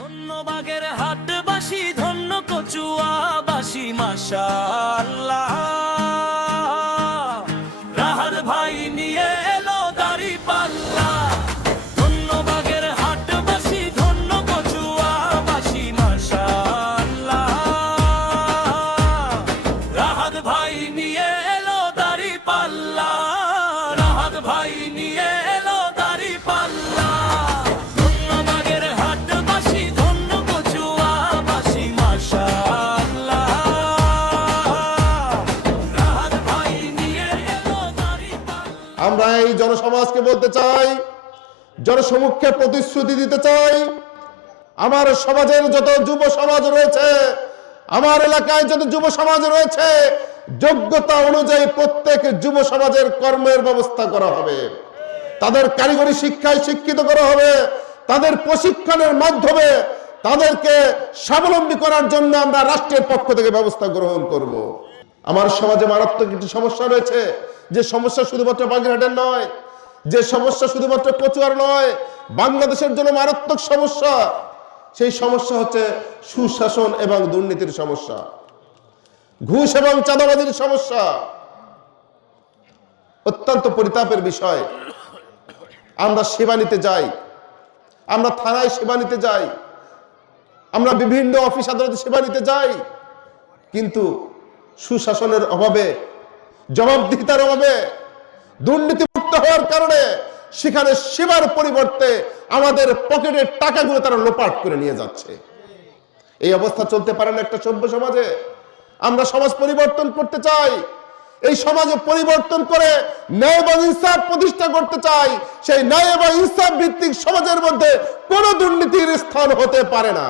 ধন্যবাগের হাটবাসী, ধন্য কচুয়াবাসী, মাশাআল্লাহ। রাহাত ভাই নিয়ে এলো দাড়িপাল্লা। ধন্যবাগের হাটবাসী, ধন্য কচুয়াবাসী, মাশাআল্লাহ। রাহাত ভাই নিয়ে এলো দাড়িপাল্লা। রাহাত ভাই নিয়ে এলো দাড়িপাল্লা। আমরা এই জনসমাজকে বলতে চাই, জনসমক্ষে প্রতিশ্রুতি দিতে চাই, আমার সমাজের যত যুব সমাজ রয়েছে, আমার এলাকায় যত যুব সমাজ রয়েছে, যোগ্যতা অনুযায়ী প্রত্যেক যুব সমাজের কর্মের ব্যবস্থা করা হবে, তাদের কারিগরি শিক্ষায় শিক্ষিত করা হবে, তাদের প্রশিক্ষণের মাধ্যমে তাদেরকে স্বাবলম্বী করার জন্য আমরা রাষ্ট্রের পক্ষ থেকে ব্যবস্থা গ্রহণ করব। আমার সমাজে মারাত্মক একটি সমস্যা রয়েছে, যে সমস্যা শুধুমাত্র বাগেরহাটের নয়, যে সমস্যা শুধুমাত্র কচুয়ার নয়, বাংলাদেশের জন্য মারাত্মক সমস্যা। সেই সমস্যা হচ্ছে সুশাসন এবং দুর্নীতির সমস্যা, ঘুষ এবং চাঁদাবাজির সমস্যা। অত্যন্ত পরিতাপের বিষয়, আমরা সেবা নিতে যাই, আমরা থানায় সেবা নিতে যাই, আমরা বিভিন্ন অফিস আদালতে সেবা নিতে যাই, কিন্তু সুশাসনের অভাবে, জবাবদিহিতার অভাবে, দুর্নীতিমুক্ত হওয়ার কারণে সেখানে সেবার পরিবর্তে আমাদের পকেটের টাকাগুলো তারা লোপাট করে নিয়ে যাচ্ছে। এই অবস্থা চলতে পারে না একটা সভ্য সমাজে। আমরা সমাজ পরিবর্তন করতে চাই, এই সমাজে পরিবর্তন করে ন্যায় এবং ইনসাফ প্রতিষ্ঠা করতে চাই। সেই ন্যায় এবং ইনসাফ ভিত্তিক সমাজের মধ্যে কোনো দুর্নীতির স্থান হতে পারে না।